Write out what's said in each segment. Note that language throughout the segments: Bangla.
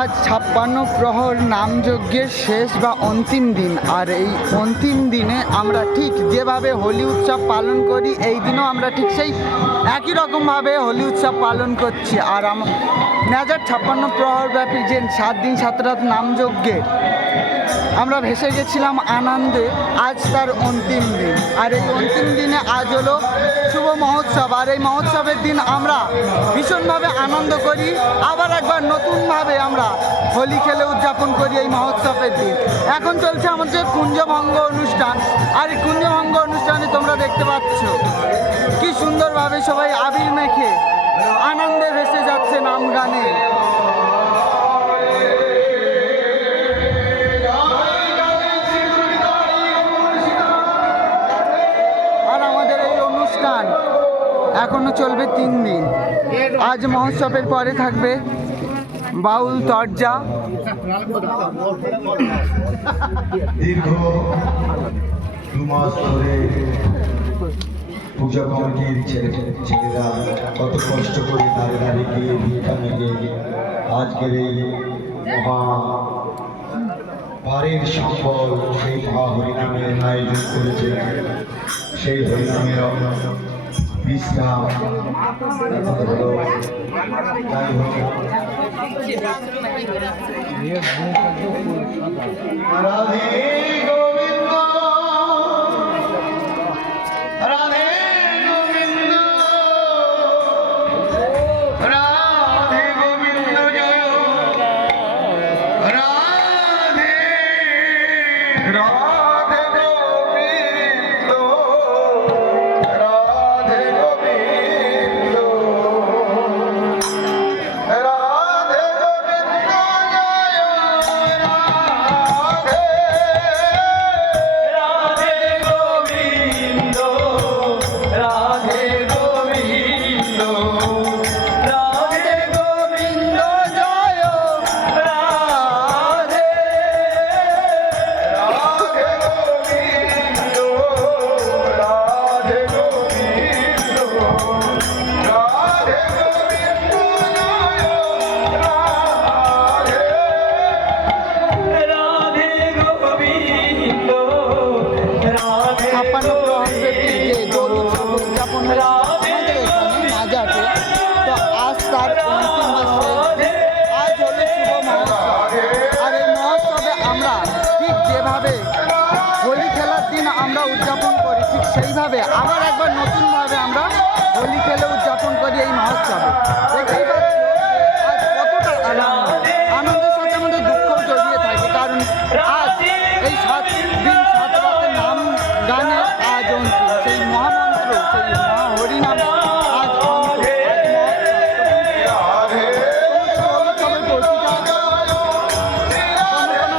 আজ 56 প্রহর নামযজ্ঞের শেষ বা অন্তিম দিন। আর এই অন্তিম দিনে আমরা ঠিক যেভাবে হোলি উৎসব পালন করি, এই দিনও আমরা ঠিক সেই একই রকমভাবে হোলি উৎসব পালন করছি। আর মেজার 56 প্রহর ব্যাপী যে 7 দিন 7 রাত নামযজ্ঞে আমরা ভেসে গেছিলাম আনন্দে, আজ তার অন্তিম দিন। আর এই অন্তিম দিনে আজ হলো শুভ মহোৎসব। আর এই মহোৎসবের দিন আমরা ভীষণভাবে আনন্দ করি, আবার একবার নতুনভাবে আমরা হোলি খেলে উদযাপন করি এই মহোৎসবের দিন। এখন চলছে আমাদের কুঞ্জভঙ্গ অনুষ্ঠান। আর এই কুঞ্জভঙ্গ অনুষ্ঠানে তোমরা দেখতে পাচ্ছ কি সুন্দরভাবে সবাই আবির মেখে আনন্দে ভেসে যাচ্ছে নাম গানে। এখনো চলবে 3 দিন। আজ মহোৎসবের পরে থাকবে বাউল তরজা। দীর্ঘ 2 মাস ধরে পূজা কমিটির ছেলেরা কত কষ্ট করে দাঁড়িয়ে গিয়ে ভিক্ষা মেঘে আজকের এই বাড়ির সম্বল সেই মহা হরিনামের আয়োজন করেছে। সেই হরিনামের বিশ্রাম হলো যাই হোক রাধে গোবিন্দ রাধে গোবিন্দ রাধে গোবিন্দ জয় রাধে রাধে গোবিন্দ রাধে গোবিন্দ রাধে গোবিন্দ জয় রাধে রাধে গোবিন্দ রাধে গোবিন্দ রাধে গোবিন্দ জয় রাধে রাধে গোবিন্দ রাধে গোবিন্দ রাধে গোবিন্দ জয় রাধে গোবিন্দ রাধে 56 প্রহরব্যাপী যে দোল উৎসব উদযাপন হয়েছে আমাদের এখানে মাজাতে, তো আজ তার অন্তিম বা শেষ দিন। আজ হলো শুভ মহোৎসব। আর এই মহোৎসবে আমরা ঠিক যেভাবে হোলি খেলার দিন আমরা উদযাপন করি, ঠিক সেইভাবে আবার একবার নতুনভাবে আমরা হোলি খেলে উদযাপন করি এই মহোৎসবে। দেখতেই পাচ্ছ আজ কতটা আনন্দ, আনন্দের সাথে আমাদের দুঃখও জড়িয়ে থাকে। কারণ আজ এই 7 দিন 7 রাতের নাম গানে আজ অন্তিম, সেই মহামন্ত্র সেই মহা হরিনাম আজ অন্তিম।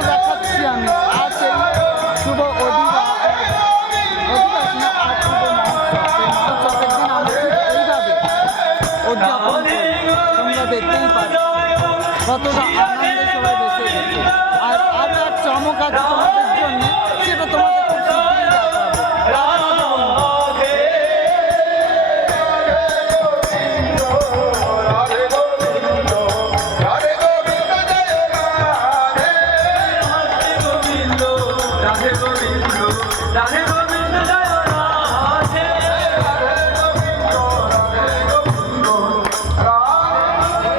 দেখাচ্ছি আমি আজ এই শুভ অধিবাস না, আজ শুভ মহোৎসব। সেই মহোৎসবের দিন আমরা এইভাবে উদযাপন করি। তোমরা দেখতেই পাচ্ছ কতটা আনন্দে সবাই বেঁচে গেছে। আর আরও এক চমক আছে তোমাদের জন্য, সেটা তোমাদের খুব শীঘ্রই দেখা হবে। রাধে গোবিন্দ রাধে গোবিন্দ জয় রাধে রাধে গোবিন্দ রাধে গোবিন্দ রাধে গোবিন্দ জয় রাধে রাধে গোবিন্দ রাধে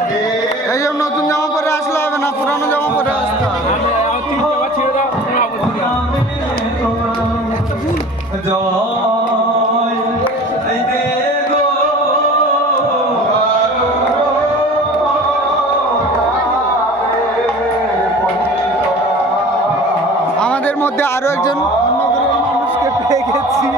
গোবিন্দ এইসব নতুন জামা পরে আসলে হবে না, পুরানো জামা পরে আসতে হবে। আমাদের মধ্যে আরো একজন অন্য গ্রহের মানুষকে পেয়ে গেছি।